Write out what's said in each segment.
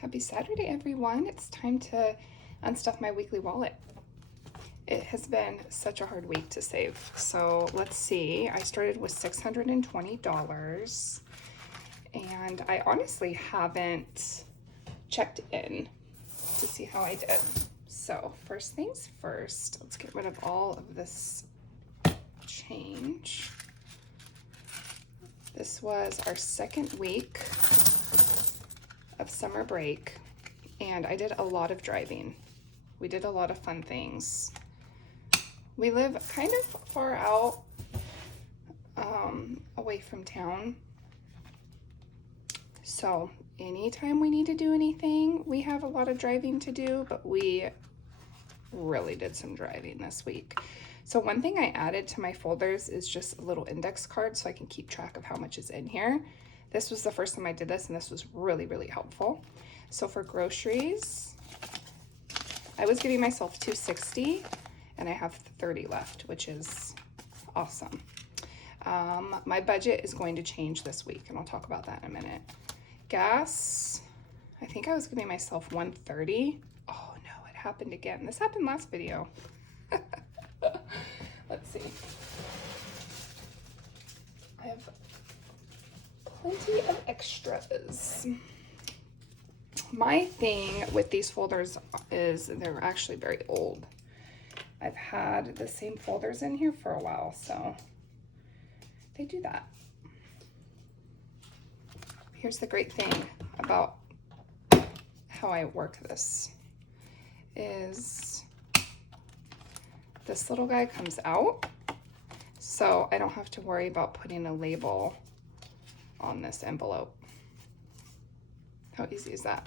Happy Saturday, everyone. It's time to unstuff my weekly wallet. It has been such a hard week to save. So let's see. I started with $620 and I honestly haven't checked in to see how I did. So first things first, let's get rid of all of this change. This was our second week of summer break, and I did a lot of driving. We did a lot of fun things. We live kind of far out, away from town. So anytime we need to do anything, we have a lot of driving to do, but we really did some driving this week. So one thing I added to my folders is just a little index card so I can keep track of how much is in here. This was the first time I did this, and this was really, really helpful. So for groceries, I was giving myself $260, and I have $30 left, which is awesome. My budget is going to change this week, and I'll talk about that in a minute. Gas, I think I was giving myself $130. Oh no, it happened again. This happened last video. Let's see. I have plenty of extras. My thing with these folders is they're actually very old. I've had the same folders in here for a while, so they do that. Here's the great thing about how I work this is this little guy comes out, so I don't have to worry about putting a label on this envelope. How easy is that?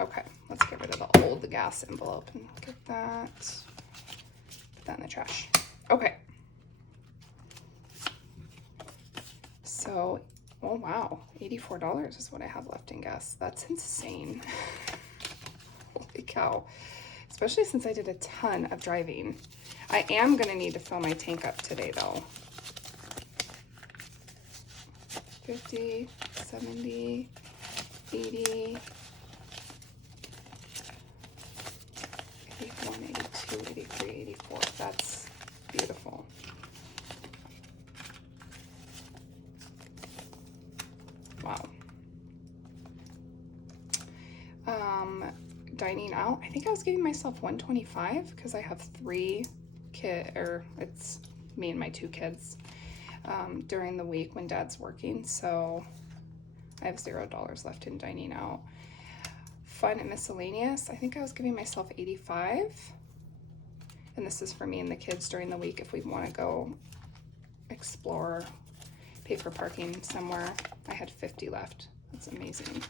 Okay, let's get rid of the old gas envelope and get that, put that in the trash. Okay. So, oh wow, $84 is what I have left in gas. That's insane. Holy cow. Especially since I did a ton of driving. I am gonna need to fill my tank up today though. 50, 70, 80, 81, 82, 83, 84. That's beautiful. Wow. Dining out, I think I was giving myself $125 because I have 3 kids, or it's me and my 2 kids. During the week when Dad's working, so I have $0 left in dining out. Fun and miscellaneous, I think I was giving myself $85, and this is for me and the kids during the week if we want to go explore, pay for parking somewhere. I had $50 left. That's amazing.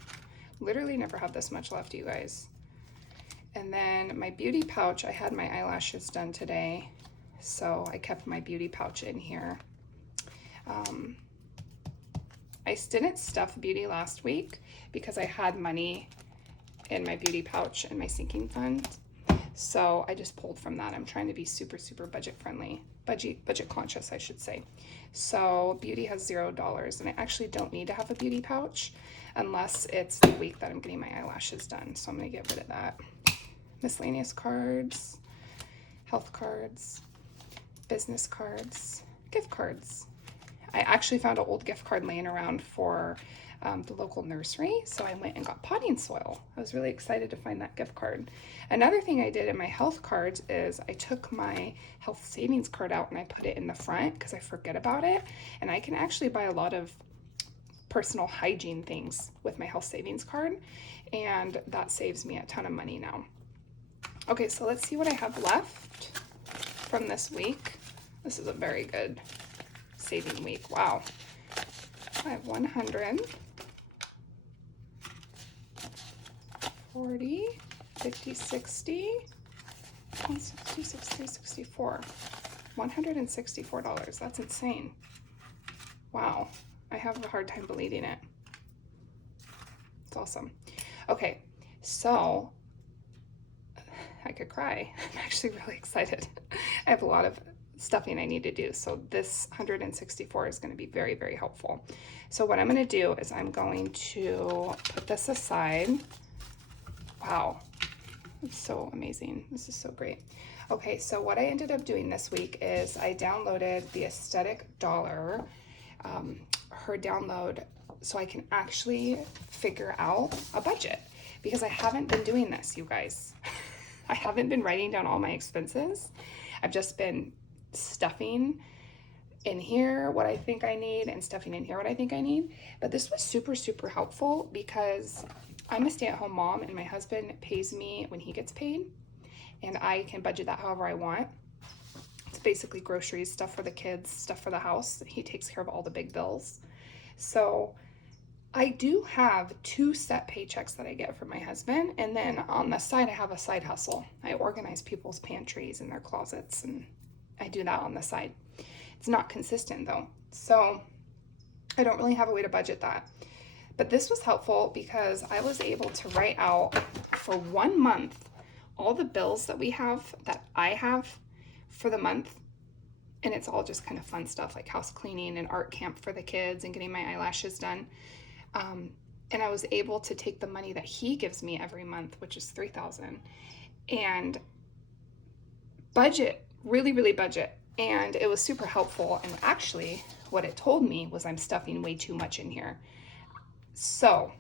Literally never have this much left, you guys. And then my beauty pouch, I had my eyelashes done today, so I kept my beauty pouch in here. I didn't stuff beauty last week because I had money in my beauty pouch and my sinking fund. So I just pulled from that. I'm trying to be super, super budget friendly, budget conscious, I should say. So beauty has $0, and I actually don't need to have a beauty pouch unless it's the week that I'm getting my eyelashes done. So I'm gonna get rid of that. Miscellaneous cards, health cards, business cards, gift cards. I actually found an old gift card laying around for the local nursery, so I went and got potting soil. I was really excited to find that gift card. Another thing I did in my health cards is I took my health savings card out and I put it in the front because I forget about it, and I can actually buy a lot of personal hygiene things with my health savings card, and that saves me a ton of money now. Okay, so let's see what I have left from this week. This is a very good saving week. Wow. I have 100, 40, 50, 60, 60, 63, 64. $164. That's insane. Wow. I have a hard time believing it. It's awesome. Okay, so I could cry. I'm actually really excited. I have a lot of stuffing I need to do. So this 164 is going to be very, very helpful. So what I'm going to do is I'm going to put this aside. Wow, it's so amazing. This is so great. Okay, so what I ended up doing this week is I downloaded the Aesthetic Dollar, her download, so I can actually figure out a budget, because I haven't been doing this, you guys. I haven't been writing down all my expenses. I've just been stuffing in here what I think I need and stuffing in here what I think I need. But this was super, super helpful because I'm a stay-at-home mom and my husband pays me when he gets paid, and I can budget that however I want. It's basically groceries, stuff for the kids, stuff for the house. He takes care of all the big bills. So I do have 2 set paychecks that I get from my husband, and then on the side I have a side hustle. I organize people's pantries and their closets, and I do that on the side. It's not consistent though, so I don't really have a way to budget that. But this was helpful because I was able to write out for 1 month all the bills that I have for the month. And it's all just kind of fun stuff like house cleaning and art camp for the kids and getting my eyelashes done. And I was able to take the money that he gives me every month, which is $3,000, and budget, really, really budget. And it was super helpful. And actually, what it told me was I'm stuffing way too much in here. So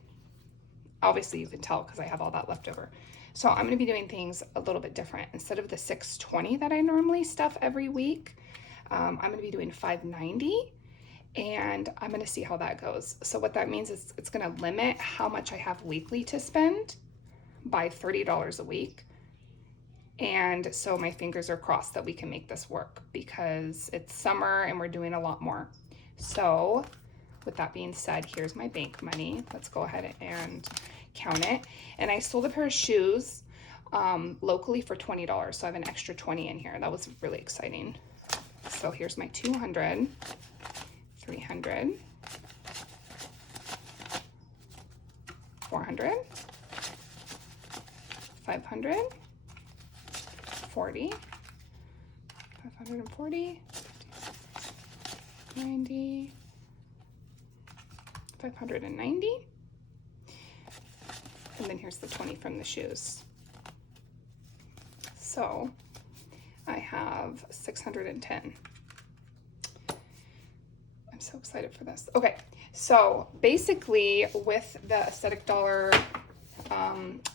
obviously you can tell because I have all that left over. So I'm going to be doing things a little bit different. Instead of the $620 that I normally stuff every week, I'm going to be doing $590, and I'm going to see how that goes. So what that means is it's going to limit how much I have weekly to spend by $30 a week. And so my fingers are crossed that we can make this work because it's summer and we're doing a lot more. So with that being said, here's my bank money. Let's go ahead and count it. And I sold a pair of shoes locally for $20. So I have an extra 20 in here. That was really exciting. So here's my 200, 300, 400, 500, 40, 540, 90, 590, and then here's the 20 from the shoes. So I have 610. I'm so excited for this. Okay, so basically with the Aesthetic Dollar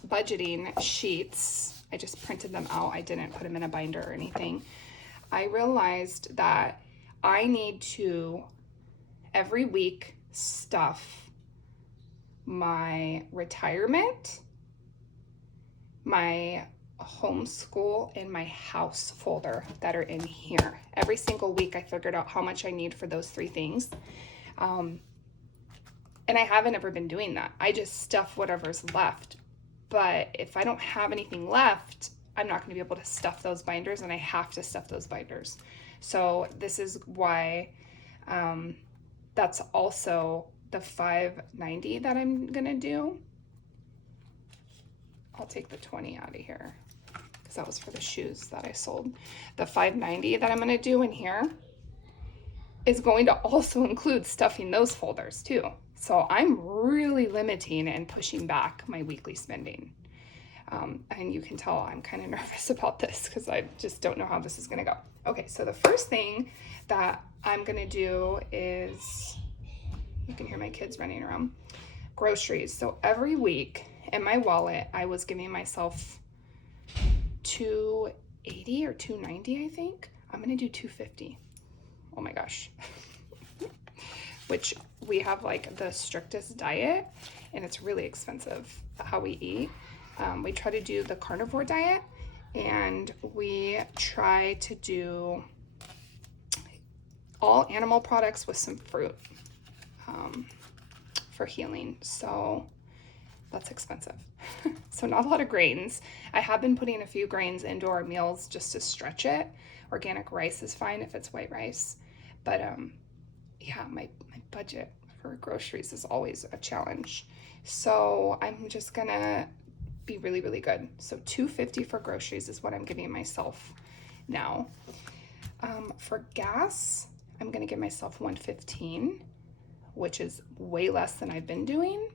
budgeting sheets, I just printed them out. I didn't put them in a binder or anything. I realized that I need to every week stuff my retirement, my homeschool, and my house folder that are in here. Every single week I figured out how much I need for those 3 things. And I haven't ever been doing that. I just stuff whatever's left. But if I don't have anything left, I'm not going to be able to stuff those binders, and I have to stuff those binders. So this is why that's also the $590 that I'm going to do. I'll take the 20 out of here because that was for the shoes that I sold. The $590 that I'm going to do in here is going to also include stuffing those folders too. So I'm really limiting and pushing back my weekly spending. And you can tell I'm kind of nervous about this because I just don't know how this is going to go. Okay, so the first thing that I'm going to do is, you can hear my kids running around, groceries. So every week in my wallet, I was giving myself $280 or $290, I think. I'm going to do $250. Oh my gosh. Which we have like the strictest diet, and it's really expensive how we eat. We try to do the carnivore diet, and we try to do all animal products with some fruit for healing. So that's expensive. So not a lot of grains. I have been putting a few grains into our meals just to stretch it. Organic rice is fine if it's white rice. But yeah, my budget for groceries is always a challenge. So I'm just gonna be really, really good. So $250 for groceries is what I'm giving myself now. For gas, I'm gonna give myself 115, which is way less than I've been doing.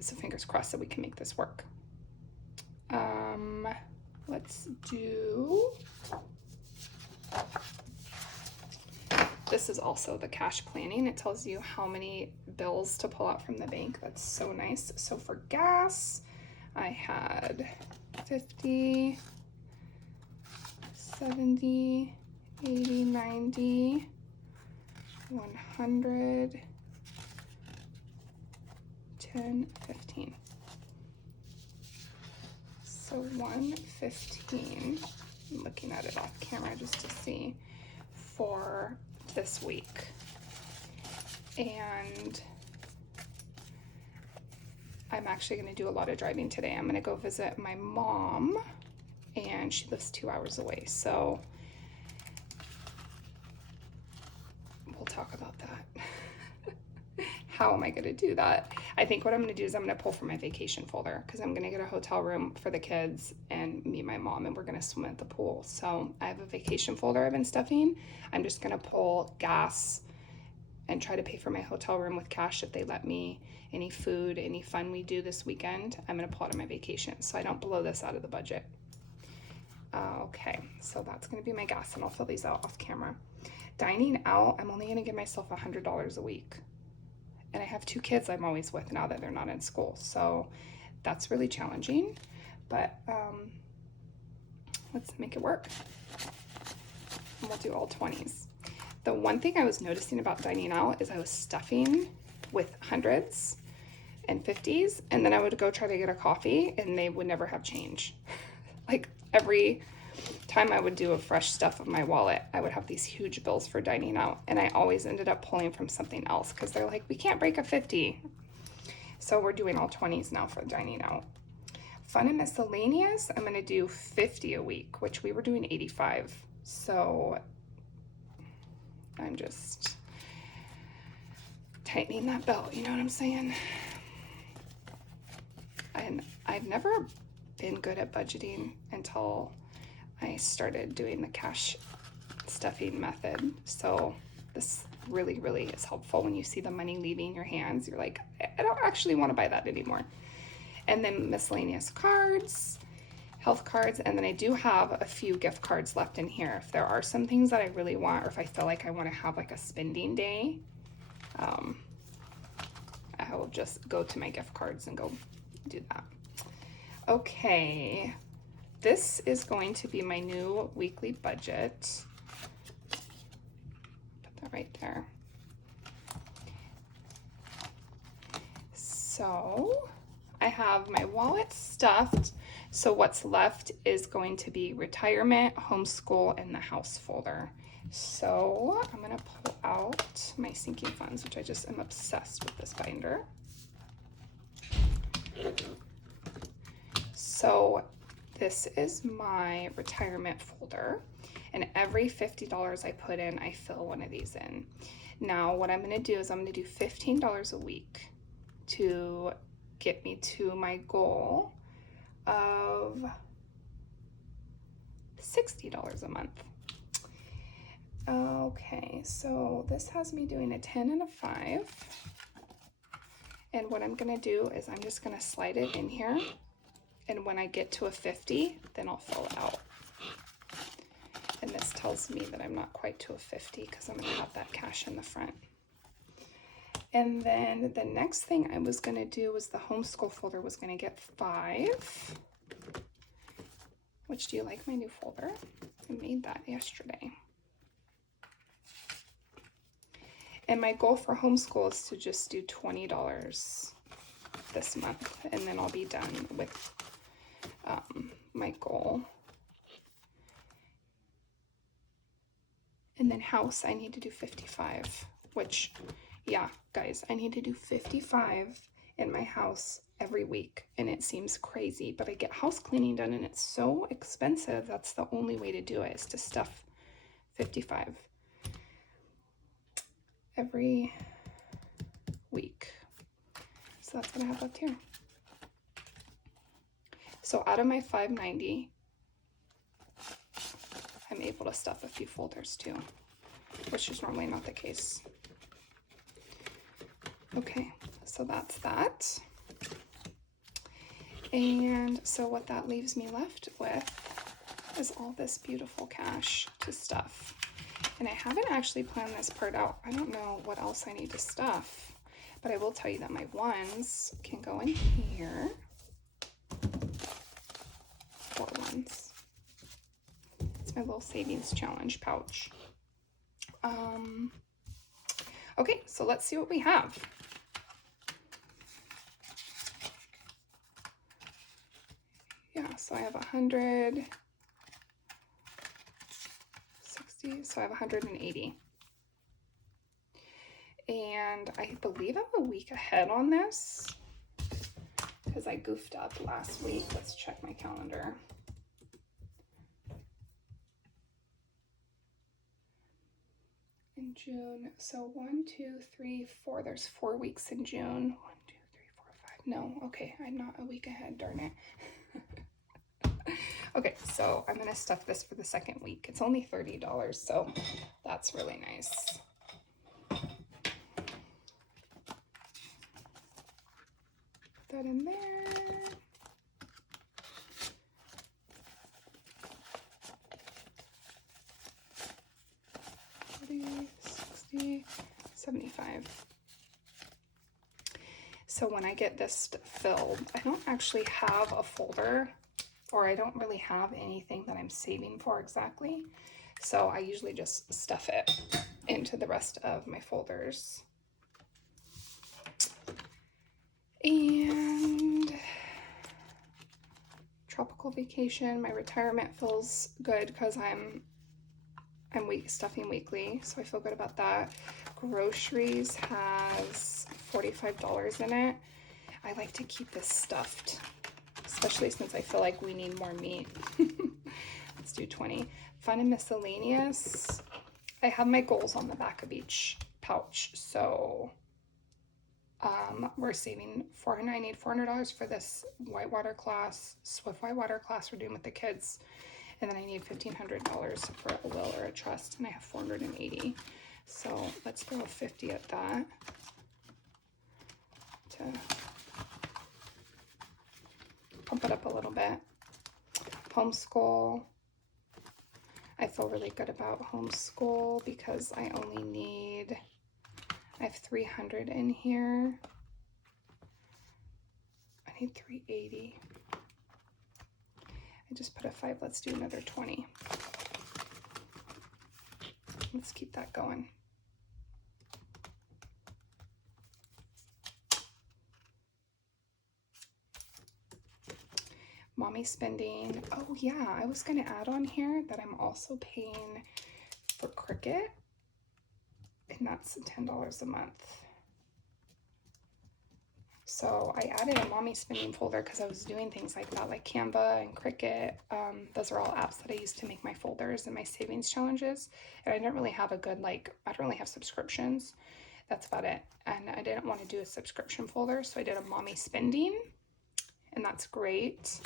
So fingers crossed that we can make this work. Let's do, this is also the cash planning. It tells you how many bills to pull out from the bank. That's so nice. So for gas, I had 50, 70, 80, 90, 100, 10, 15. So 115, I'm looking at it off camera just to see, for this week. And I'm actually going to do a lot of driving today. I'm going to go visit my mom, and she lives 2 hours away. So we'll talk about that. How am I going to do that? I think what I'm going to do is I'm going to pull from my vacation folder, because I'm going to get a hotel room for the kids and me and my mom, and we're going to swim at the pool. So I have a vacation folder I've been stuffing. I'm just going to pull gas and try to pay for my hotel room with cash if they let me. Any food, any fun we do this weekend, I'm going to pull out of my vacation so I don't blow this out of the budget. Okay, so that's going to be my gas, and I'll fill these out off camera. Dining out, I'm only going to give myself $100 a week. And I have 2 kids I'm always with now that they're not in school. So that's really challenging, but let's make it work. And we'll do all 20s. The one thing I was noticing about dining out is I was stuffing with 100s and 50s, and then I would go try to get a coffee and they would never have change. Like every time I would do a fresh stuff of my wallet, I would have these huge bills for dining out, and I always ended up pulling from something else because they're like, we can't break a 50. So we're doing all 20s now for dining out. Fun and miscellaneous, I'm going to do 50 a week, which we were doing 85. So I'm just tightening that belt, you know what I'm saying? And I've never been good at budgeting until I started doing the cash stuffing method. So this really, really is helpful when you see the money leaving your hands. You're like, I don't actually want to buy that anymore. And then miscellaneous cards, health cards, and then I do have a few gift cards left in here. If there are some things that I really want, or if I feel like I want to have like a spending day, I will just go to my gift cards and go do that. Okay. This is going to be my new weekly budget. Put that right there. So I have my wallet stuffed. So what's left is going to be retirement, homeschool, and the house folder. So I'm going to pull out my sinking funds, which I just am obsessed with this binder. So this is my retirement folder, and every $50 I put in, I fill one of these in. Now, what I'm going to do is I'm going to do $15 a week to get me to my goal of $60 a month. Okay, so this has me doing a 10 and a 5. And what I'm going to do is I'm just going to slide it in here. And when I get to a 50, then I'll fill it out. And this tells me that I'm not quite to a 50 because I'm going to have that cash in the front. And then the next thing I was going to do was the homeschool folder was going to get 5. Which, do you like my new folder? I made that yesterday. And my goal for homeschool is to just do $20 this month, and then I'll be done with my goal. And then house, I need to do 55, which, yeah, guys, I need to do 55 in my house every week, and it seems crazy, but I get house cleaning done, and it's so expensive. That's the only way to do it, is to stuff 55 every week. So that's what I have left here. So out of my $590, I'm able to stuff a few folders too, which is normally not the case. Okay, so that's that. And so what that leaves me left with is all this beautiful cash to stuff. And I haven't actually planned this part out. I don't know what else I need to stuff, but I will tell you that my ones can go in here. 4 ones. It's my little savings challenge pouch. Okay, so let's see what we have. Yeah, so I have 160, so I have 180. And I believe I'm a week ahead on this because I goofed up last week. Let's check my calendar. In June, so 1, 2, 3, 4, there's 4 weeks in June. 1, 2, 3, 4, 5, no, okay, I'm not a week ahead, darn it. Okay, so I'm gonna stuff this for the second week. It's only $30, so that's really nice. Put that in there. $40, $60, $75. So when I get this filled, I don't actually have a folder, or I don't really have anything that I'm saving for exactly. So I usually just stuff it into the rest of my folders. And tropical vacation, my retirement feels good because I'm stuffing weekly, so I feel good about that. Groceries has $45 in it. I like to keep this stuffed, especially since I feel like we need more meat. Let's do 20. Fun and miscellaneous. I have my goals on the back of each pouch, so we're saving I need $400 for this whitewater class, Swift whitewater class we're doing with the kids. And then I need $1,500 for a will or a trust, and I have 480. So let's throw 50 at that to pump it up a little bit. Homeschool. I feel really good about homeschool because I have 300 in here. I need 380. I just put a 5, let's do another 20. Let's keep that going. Mommy spending, oh yeah, I was gonna add on here that I'm also paying for Cricut, and that's $10 a month. So I added a mommy spending folder because I was doing things like that, like Canva and Cricut. Those are all apps that I use to make my folders and my savings challenges. And I didn't really have I don't really have subscriptions. That's about it. And I didn't want to do a subscription folder, so I did a mommy spending, and that's great.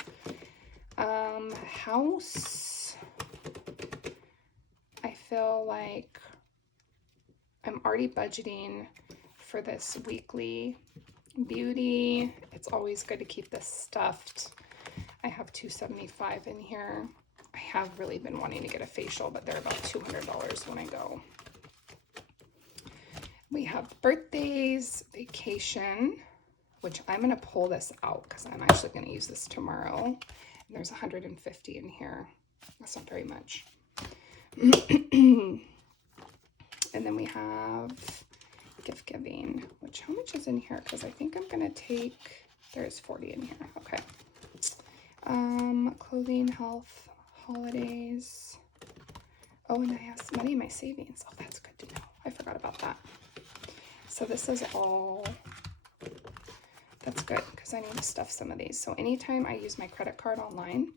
House, I feel like I'm already budgeting for this weekly. Beauty, it's always good to keep this stuffed. I have $275 in here. I have really been wanting to get a facial, but they're about $200 when I go. We have birthdays, vacation, which I'm going to pull this out because I'm actually going to use this tomorrow. And there's 150 in here. That's not very much. And then we have gift giving, which how much is in here? Because I think I'm going to take, there's 40 in here. Okay. Clothing, health, holidays. Oh, and I have some money in my savings. Oh, that's good to know. I forgot about that. So this is all, that's good because I need to stuff some of these. So anytime I use my credit card online,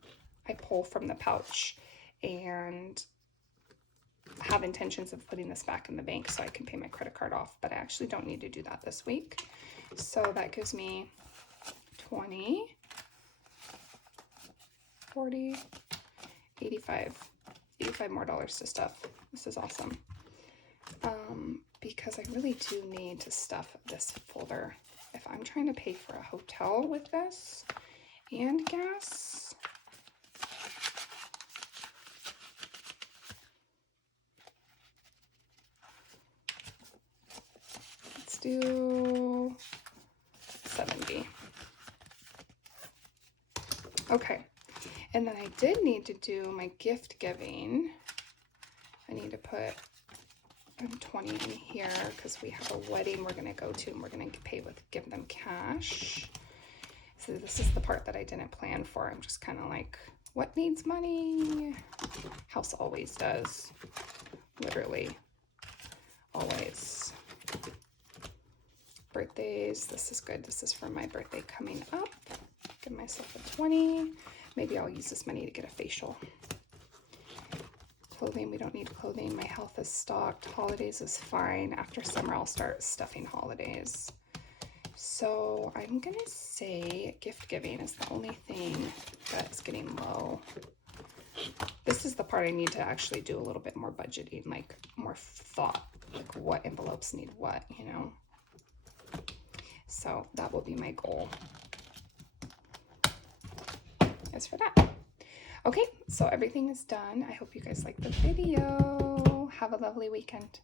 I pull from the pouch and have intentions of putting this back in the bank so I can pay my credit card off, but I actually don't need to do that this week. So that gives me 20, 40, 85. $85 more to stuff. This is awesome. Because I really do need to stuff this folder. If I'm trying to pay for a hotel with this and gas, let's do 70. Okay, and then I did need to do my gift giving. I need to put 20 in here because we have a wedding we're going to go to and we're going to give them cash. So this is the part that I didn't plan for. I'm just kind of like, what needs money? House always does. Literally. Always. Birthdays. This is good. This is for my birthday coming up. Give myself a 20. Maybe I'll use this money to get a facial. Clothing, we don't need clothing. My health is stocked. Holidays is fine. After summer, I'll start stuffing holidays. So I'm gonna say gift giving is the only thing that's getting low. This is the part I need to actually do a little bit more budgeting, like more thought, like what envelopes need what, you know? So that will be my goal. As for that. Okay, so everything is done. I hope you guys liked the video. Have a lovely weekend.